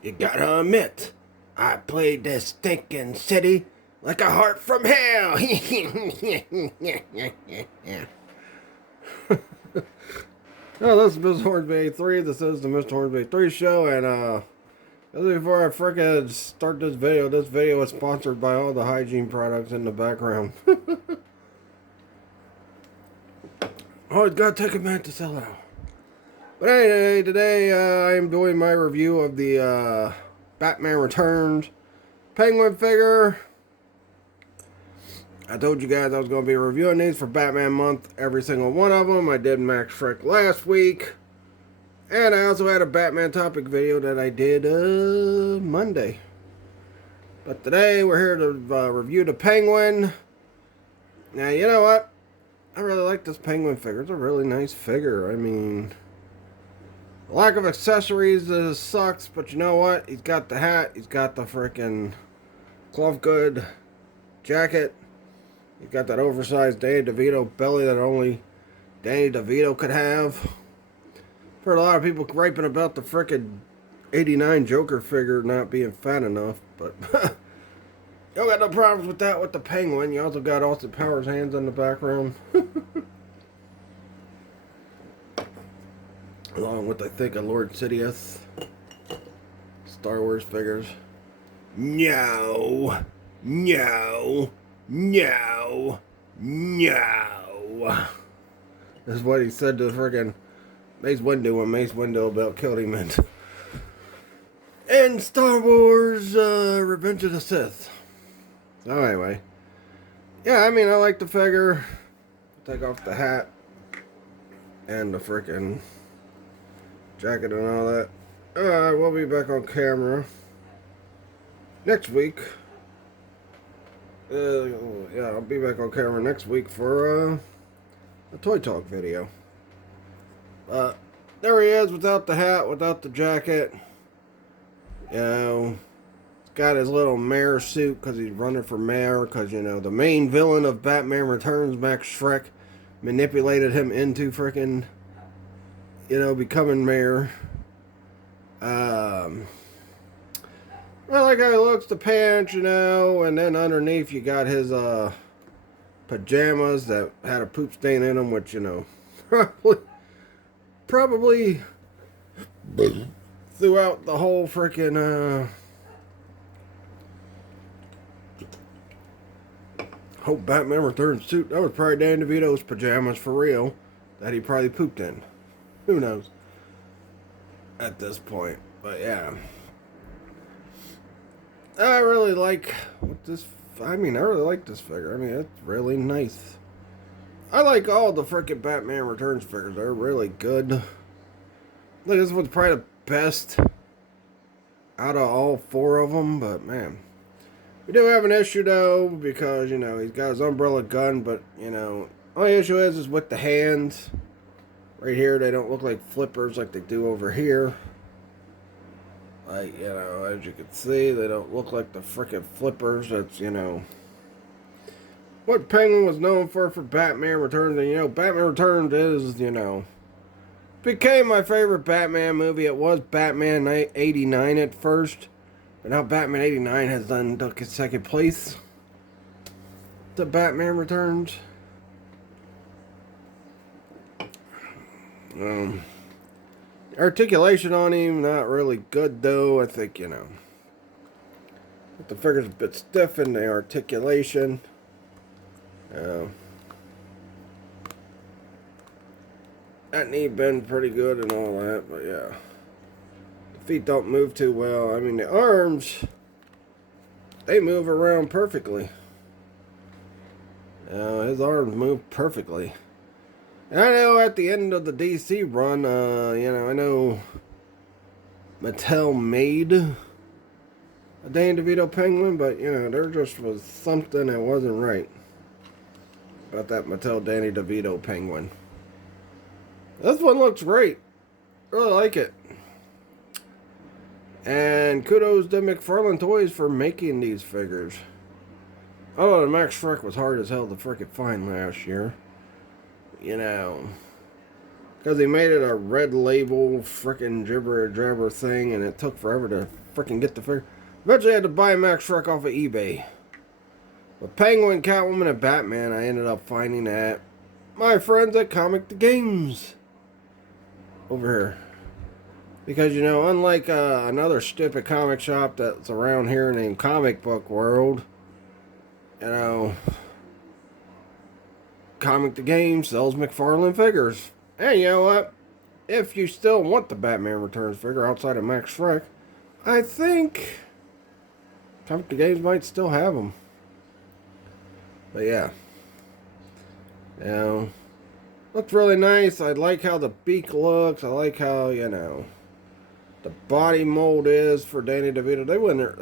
You gotta admit, I played this stinking city like a heart from hell. Oh, this is Mr. Hornsby 83. This is the Mr. Hornsby 3 show, and before I frickin' start this video is sponsored by all the hygiene products in the background. Always gotta take a minute to sell out. But anyway, today I am doing my review of the Batman Returns Penguin figure. I told you guys I was going to be reviewing these for Batman month, every single one of them. I did Max Shrek last week. And I also had a Batman topic video that I did Monday. But today we're here to review the Penguin. Now, you know what? I really like this Penguin figure. It's a really nice figure. I mean, the lack of accessories sucks, but you know what? He's got the hat. He's got the freaking cloth good jacket. He's got that oversized Danny DeVito belly that only Danny DeVito could have. I've heard a lot of people griping about the frickin' 89 Joker figure not being fat enough, but y'all got no problems with that with the Penguin. You also got Austin Powers' hands in the background. Along with, I think, a Lord Sidious. Star Wars figures. No. No. No. No. This is what he said to friggin' Mace Windu when Mace Windu about killed him in Star Wars Revenge of the Sith. So anyway. Yeah, I mean, I like the figure. Take off the hat. And the frickin' jacket and all that. We'll be back on camera next week. Yeah, I'll be back on camera next week for a Toy Talk video. There he is without the hat, without the jacket. You know, he's got his little mayor suit because he's running for mayor. Because, you know, the main villain of Batman Returns, Max Shrek, manipulated him into freaking, you know, becoming mayor. I like how he looks, the pants, you know, and then underneath you got his pajamas that had a poop stain in them, which, you know, probably throughout the whole freaking whole Batman Returns suit. That was probably Dan DeVito's pajamas for real that he probably pooped in. Who knows at this point, but yeah. I really like this. I really like this figure. I mean, it's really nice. I like all the freaking Batman Returns figures. They're really good. Look, this one's probably the best out of all four of them. But man, we do have an issue though because, you know, he's got his umbrella gun, but, you know, only issue is with the hands. Right here, they don't look like flippers like they do over here. Like, you know, as you can see, they don't look like the frickin' flippers. That's, you know, what Penguin was known for Batman Returns. And, you know, Batman Returns is, you know, became my favorite Batman movie. It was Batman 89 at first. But now Batman 89 has done took second place to Batman Returns. Articulation on him, not really good though. I think, you know, the figure's a bit stiff in the articulation. That knee bend pretty good and all that, but yeah. The feet don't move too well. I mean, the arms, they move around perfectly. His arms move perfectly. And I know at the end of the DC run, you know, I know Mattel made a Danny DeVito Penguin, but, you know, there just was something that wasn't right about that Mattel Danny DeVito Penguin. This one looks great. Really like it. And kudos to McFarlane Toys for making these figures. Oh, the Max Shrek was hard as hell to frickin' find last year. You know, Because he made it a red label frickin' gibber jabber thing, and it took forever to frickin' get the figure. Eventually I had to buy Max Shrek off of eBay. But Penguin, Catwoman, and Batman I ended up finding at my friends at Comic the Games. Over here. Because, you know, unlike another stupid comic shop that's around here named Comic Book World, you know, Comic the Game sells McFarlane figures. And you know what? If you still want the Batman Returns figure outside of Max Shrek, I think Comic the Games might still have them. But yeah. You know, looks really nice. I like how the beak looks. I like how, you know, the body mold is for Danny DeVito. They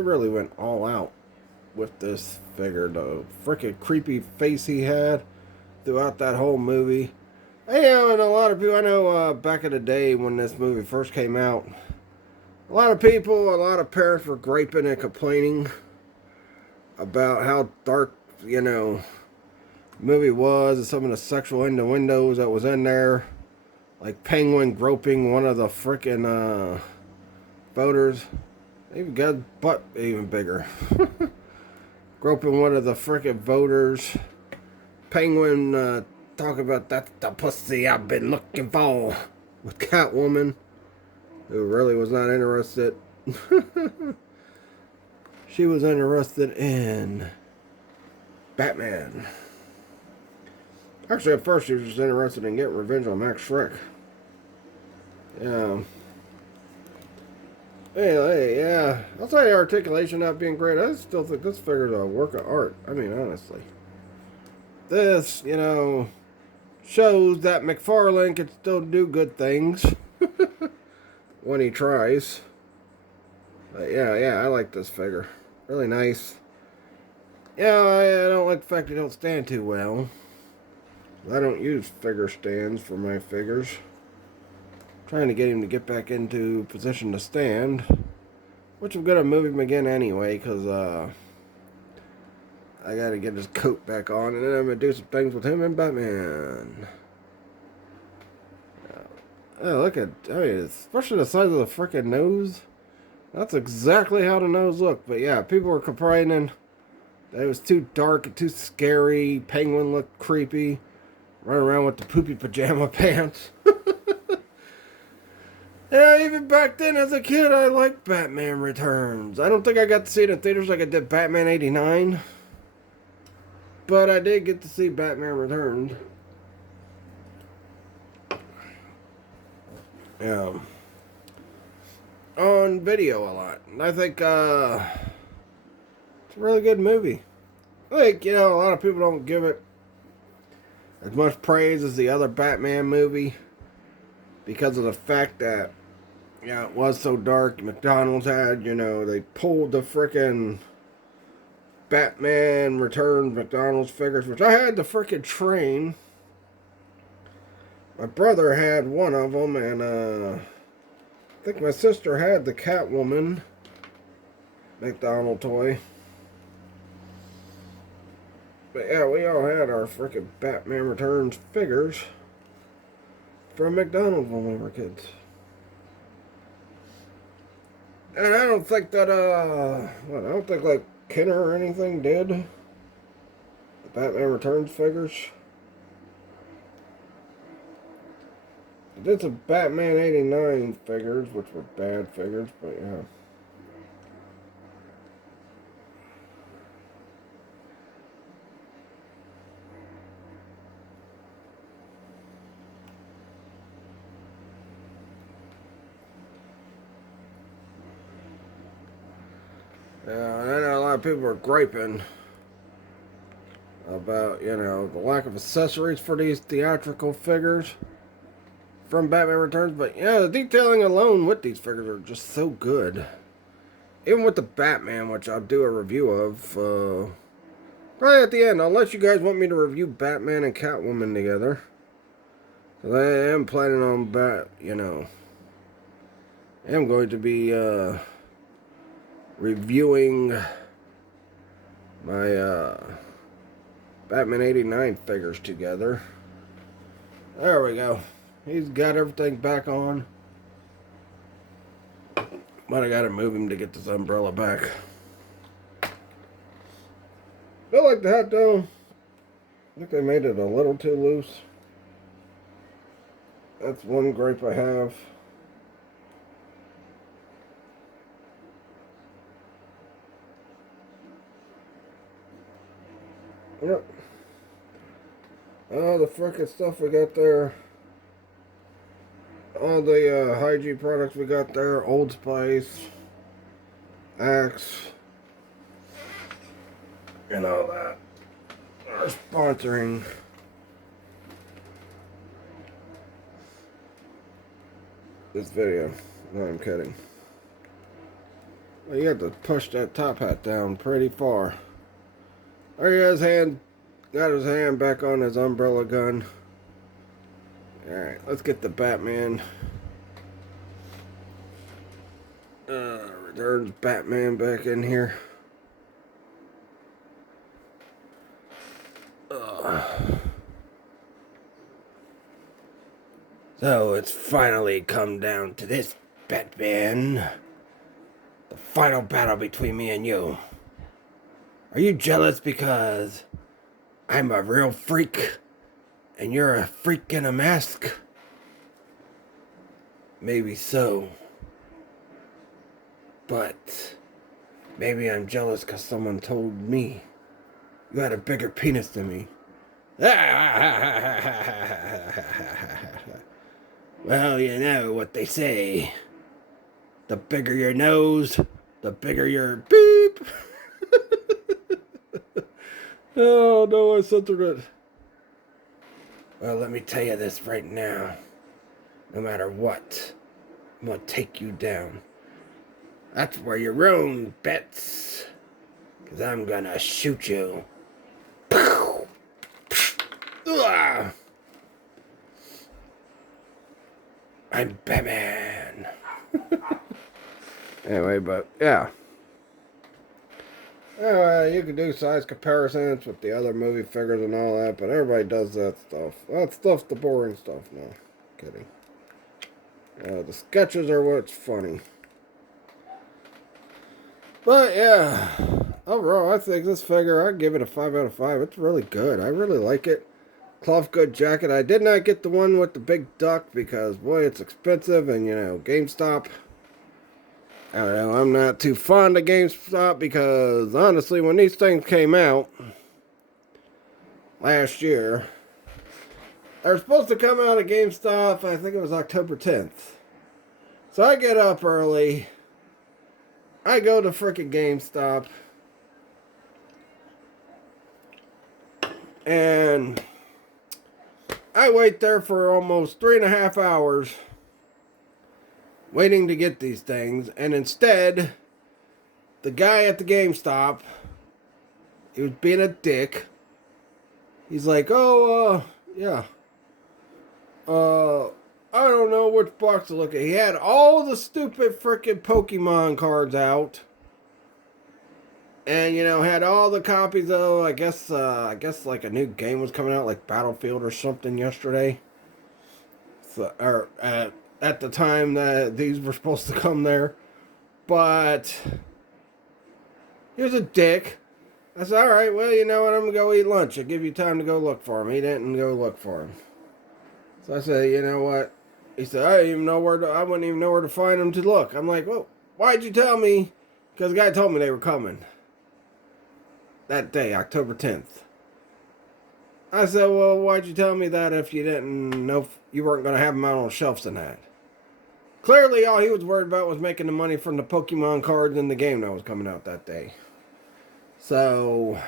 really went all out with this figure. The freaking creepy face he had throughout that whole movie. And, you know, and a lot of people, I know back in the day when this movie first came out, a lot of people, a lot of parents were griping and complaining about how dark, you know, the movie was and some of the sexual innuendos that was in there. Like Penguin groping one of the freaking voters. They even got butt even bigger. Groping one of the freaking voters. Penguin talking about that's the pussy I've been looking for. With Catwoman, who really was not interested. She was interested in Batman. Actually, at first she was just interested in getting revenge on Max Shrek. Yeah. Hey, yeah. Outside the articulation not being great, I still think this figure's a work of art. I mean, honestly. This, you know, shows that McFarlane can still do good things when he tries. But yeah, I like this figure. Really nice. Yeah, I don't like the fact they don't stand too well. I don't use figure stands for my figures. Trying to get him to get back into position to stand, which I'm gonna move him again anyway, because I gotta get his coat back on, and then I'm gonna do some things with him and Batman. Oh, look at, I mean, especially the size of the freaking nose. That's exactly how the nose looked. But yeah, people were complaining that it was too dark and too scary. Penguin looked creepy, running around with the poopy pajama pants. Yeah, even back then as a kid, I liked Batman Returns. I don't think I got to see it in theaters like I did Batman 89. But I did get to see Batman Returns. Yeah. On video a lot. And I think it's a really good movie. I think, you know, a lot of people don't give it as much praise as the other Batman movie because of the fact that, yeah, it was so dark. McDonald's had, you know, they pulled the frickin' Batman Returns McDonald's figures, which I had the frickin' train. My brother had one of them, and I think my sister had the Catwoman McDonald toy. But yeah, we all had our frickin' Batman Returns figures from McDonald's when we were kids. And I don't think that, I don't think like Kenner or anything did the Batman Returns figures. It did some Batman 89 figures, which were bad figures, but yeah. Yeah, I know a lot of people are griping about, you know, the lack of accessories for these theatrical figures from Batman Returns, but yeah, the detailing alone with these figures are just so good. Even with the Batman, which I'll do a review of, probably at the end, unless you guys want me to review Batman and Catwoman together. Because I am planning on, I am going to be, reviewing my Batman 89 figures together. There we go. He's got everything back on. But I gotta move him to get this umbrella back. I like the hat though. I think they made it a little too loose. That's one gripe I have. Yep. Oh, the frickin' stuff we got there. All the hygiene products we got there. Old Spice, Axe, and all that are sponsoring this video. No, I'm kidding. Well, you have to push that top hat down pretty far. There he is, got his hand back on his umbrella gun. Alright, let's get the Batman. Returns Batman back in here. So it's finally come down to this, Batman. The final battle between me and you. Are you jealous because I'm a real freak and you're a freak in a mask? Maybe so. But maybe I'm jealous because someone told me you had a bigger penis than me. Well, you know what they say. The bigger your nose, the bigger your beep. Oh, no, I censored it. Well, let me tell you this right now. No matter what, I'm gonna take you down. That's where your own bets. Because I'm gonna shoot you. I'm Batman. Anyway, but yeah. You can do size comparisons with the other movie figures and all that, but everybody does that stuff. That stuff's the boring stuff. No, kidding. The sketches are what's funny. But yeah, overall, I think this figure, I'd give it a 5 out of 5. It's really good. I really like it. Cloth good jacket. I did not get the one with the big duck because, boy, it's expensive and, you know, GameStop. I don't know, I'm not too fond of GameStop because, honestly, when these things came out last year, they were supposed to come out of GameStop, I think it was October 10th. So I get up early. I go to frickin' GameStop. And I wait there for almost 3.5 hours waiting to get these things, and instead, the guy at the GameStop, he was being a dick. He's like, yeah. I don't know which box to look at. He had all the stupid freaking Pokemon cards out. And, you know, had all the copies of, I guess like a new game was coming out, like Battlefield or something yesterday. So, or, at the time that these were supposed to come there. But he was a dick. I said, alright, well, you know what, I'm going to go eat lunch. I'll give you time to go look for him. He didn't go look for him. So I said, you know what? He said, I wouldn't even know where to find him to look. I'm like, well, why'd you tell me? Because the guy told me they were coming. That day, October 10th. I said, well, why'd you tell me that if you didn't know you weren't going to have them out on shelves and that? Clearly, all he was worried about was making the money from the Pokemon cards in the game that was coming out that day. So,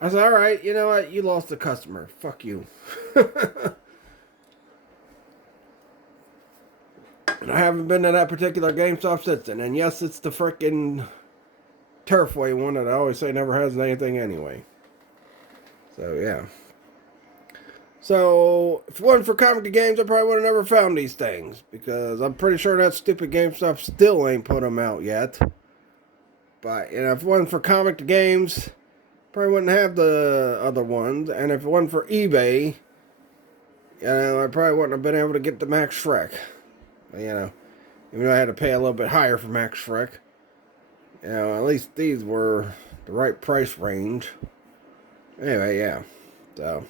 I said, alright, you know what? You lost a customer. Fuck you. And I haven't been to that particular GameStop since then. And yes, it's the frickin' Turfway one that I always say never has anything anyway. So, yeah. So, if it wasn't for Comic to Games, I probably would have never found these things. Because I'm pretty sure that stupid GameStop still ain't put them out yet. But, you know, if it wasn't for Comic to Games, probably wouldn't have the other ones. And if it wasn't for eBay, I probably wouldn't have been able to get the Max Shrek. Even though I had to pay a little bit higher for Max Shrek. At least these were the right price range. Anyway, yeah. So,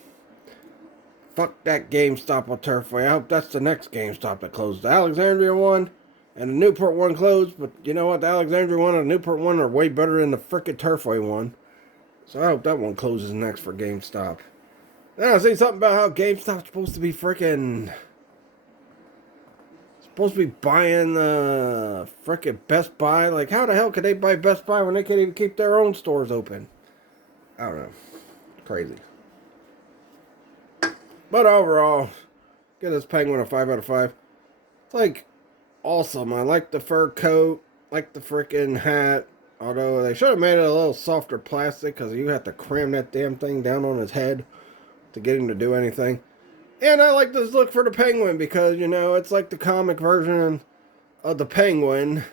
fuck that GameStop on Turfway. I hope that's the next GameStop that closed. The Alexandria one and the Newport one closed, but you know what? The Alexandria one and the Newport one are way better than the frickin' Turfway one. So I hope that one closes next for GameStop. Then I see something about how GameStop's supposed to be buying the frickin' Best Buy. Like, how the hell could they buy Best Buy when they can't even keep their own stores open? I don't know. Crazy. But overall, give this penguin a 5 out of 5. It's like awesome. I like the fur coat, like the freaking hat. Although they should have made it a little softer plastic because you have to cram that damn thing down on his head to get him to do anything. And I like this look for the penguin because, it's like the comic version of the penguin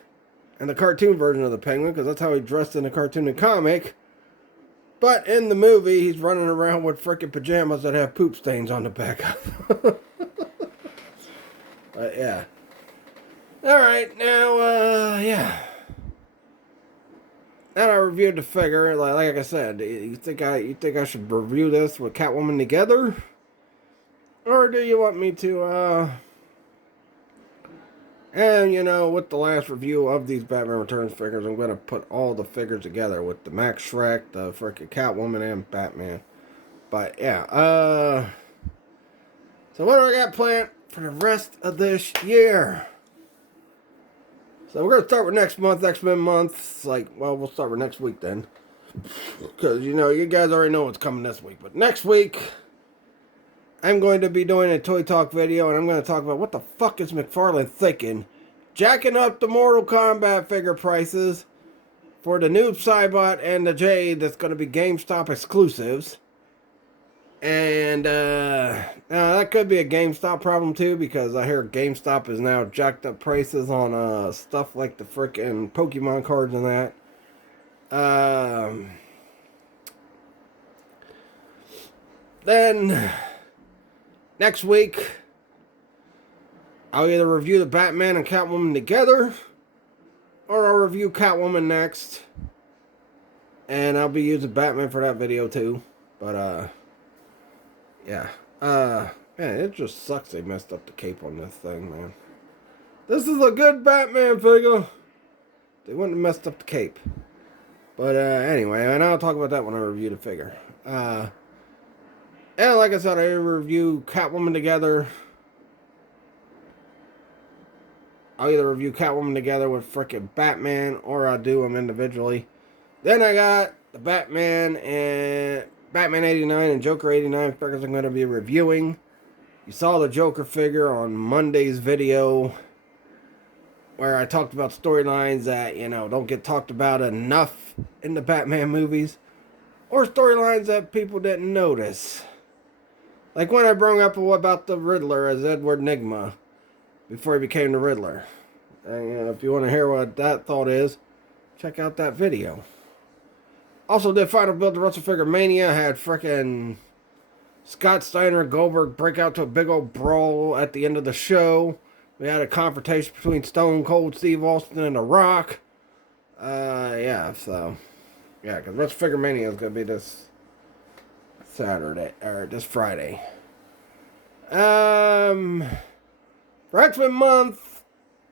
and the cartoon version of the penguin because that's how he dressed in the cartoon and comic. But in the movie, he's running around with frickin' pajamas that have poop stains on the back of them. But yeah. Alright, now, yeah. Now I reviewed the figure, like I said, you think I should review this with Catwoman together? Or do you want me to, and with the last review of these Batman Returns figures, I'm going to put all the figures together with the Max Shrek, the frickin' Catwoman, and Batman. But, yeah, so what do I got planned for the rest of this year? So we're going to start with next month, X-Men month. We'll start with next week then. Because, you guys already know what's coming this week. But next week, I'm going to be doing a Toy Talk video, and I'm going to talk about what the fuck is McFarlane thinking. Jacking up the Mortal Kombat figure prices for the Noob Saibot and the Jade that's going to be GameStop exclusives. And now that could be a GameStop problem too, because I hear GameStop is now jacked up prices on stuff like the frickin' Pokemon cards and that. Then next week I'll either review the Batman and Catwoman together, or I'll review Catwoman next, and I'll be using Batman for that video too. But yeah. Man, it just sucks they messed up the cape on this thing, man. This is a good Batman figure. They wouldn't have messed up the cape. But anyway, and I'll talk about that when I review the figure. And like I said, I review Catwoman together. I'll either review Catwoman together with frickin' Batman, or I'll do them individually. Then I got the Batman 89 and Joker 89 figures I'm going to be reviewing. You saw the Joker figure on Monday's video, where I talked about storylines that, don't get talked about enough in the Batman movies, or storylines that people didn't notice. Like when I brought up about the Riddler as Edward Nygma before he became the Riddler. And if you want to hear what that thought is, check out that video. Also did final build the Wrestle Figure Mania. Had frickin' Scott Steiner and Goldberg break out to a big old brawl at the end of the show. We had a confrontation between Stone Cold Steve Austin and The Rock. Yeah, so yeah, because Wrestle Figure Mania is gonna be this Saturday or this Friday. For X-Men month,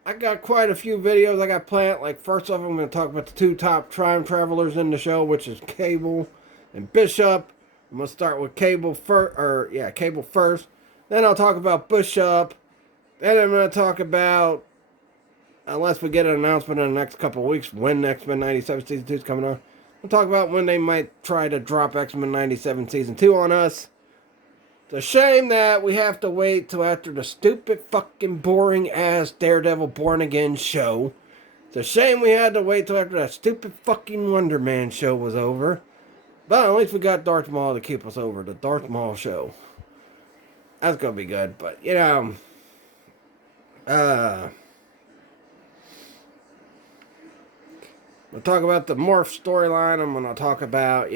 I got quite a few videos I got planned. Like, first off, I'm going to talk about the two top time travelers in the show, which is Cable and Bishop. I'm going to start with Cable first. Then I'll talk about Bishop. Then I'm going to talk about, unless we get an announcement in the next couple of weeks, when X-Men 97 Season 2 is coming on. We'll talk about when they might try to drop X-Men 97 Season 2 on us. It's a shame that we have to wait till after the stupid fucking boring ass Daredevil Born Again show. It's a shame we had to wait till after that stupid fucking Wonder Man show was over. But at least we got Darth Maul to keep us over. The Darth Maul show. That's gonna be good, but we'll talk about the Morph storyline. I'm gonna talk about,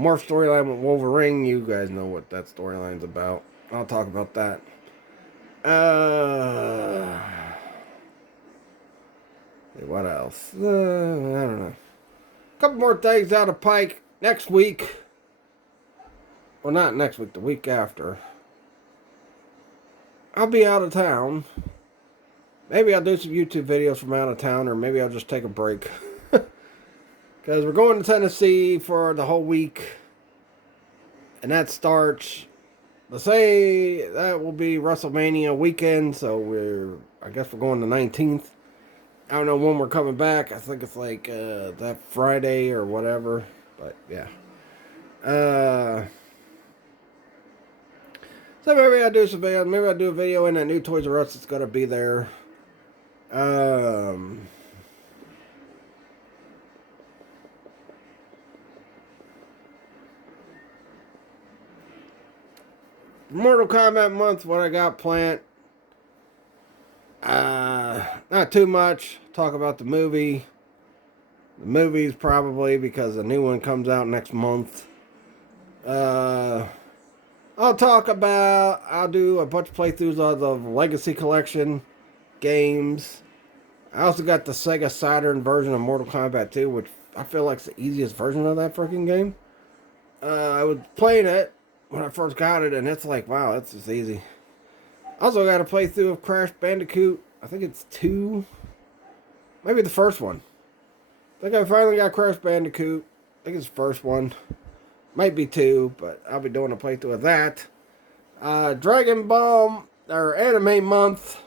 Morph storyline with Wolverine. You guys know what that storyline's about. I'll talk about that. What else? I don't know. A couple more things out of Pike next week. Well, not next week, the week after. I'll be out of town. Maybe I'll do some YouTube videos from out of town, or maybe I'll just take a break. Because we're going to Tennessee for the whole week. And that starts, let's say, that will be WrestleMania weekend. So I guess we're going the 19th. I don't know when we're coming back. I think it's like that Friday or whatever. But yeah. So maybe I'll do some videos. Maybe I'll do a video in that new Toys R Us that's going to be there. Mortal Kombat month, what I got planned. Not too much. Talk about the movie. The movies probably, because the new one comes out next month. I'll do a bunch of playthroughs of the Legacy Collection games. I also got the Sega Saturn version of Mortal Kombat 2, which I feel like is the easiest version of that freaking game. I was playing it when I first got it, and it's like, wow, that's just easy. Also got a playthrough of Crash Bandicoot. I think it's 2. Maybe the first one. I think I finally got Crash Bandicoot. I think it's the first one. Might be 2, but I'll be doing a playthrough of that. Dragon Ball, or Anime Month.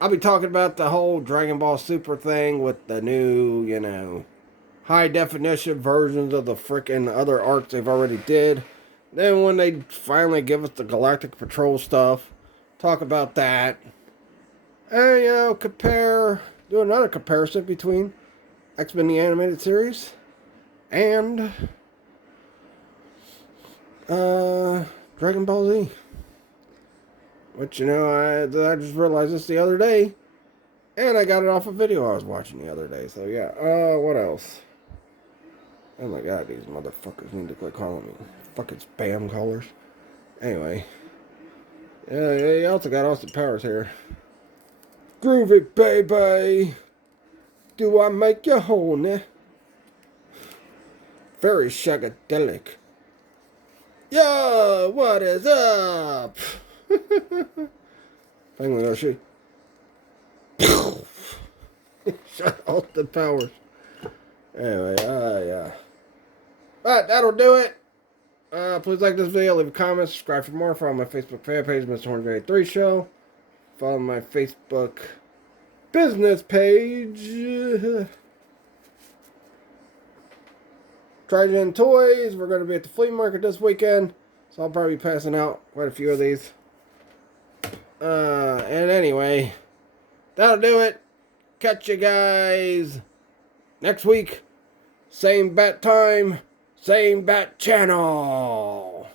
I'll be talking about the whole Dragon Ball Super thing with the new, high definition versions of the freaking other arcs they've already did. Then when they finally give us the Galactic Patrol stuff, talk about that. And, do another comparison between X-Men the Animated Series and Dragon Ball Z. Which, I just realized this the other day. And I got it off a video I was watching the other day. So, yeah. What else? Oh my god, these motherfuckers need to quit calling me fucking spam callers. Anyway. Yeah, you also got Austin Powers here. Groove it, baby. Do I make you horny? Very shagadelic. Yo, what is up? Finally, I'll shoot. Shut Austin Powers. Anyway, yeah. But that'll do it. Please like this video, leave a comment, subscribe for more. Follow my Facebook fan page, Mr. Horn 3 Show. Follow my Facebook business page. Trigen Toys. We're going to be at the flea market this weekend, so I'll probably be passing out quite a few of these. And anyway, that'll do it. Catch you guys next week. Same bat time, same bat channel.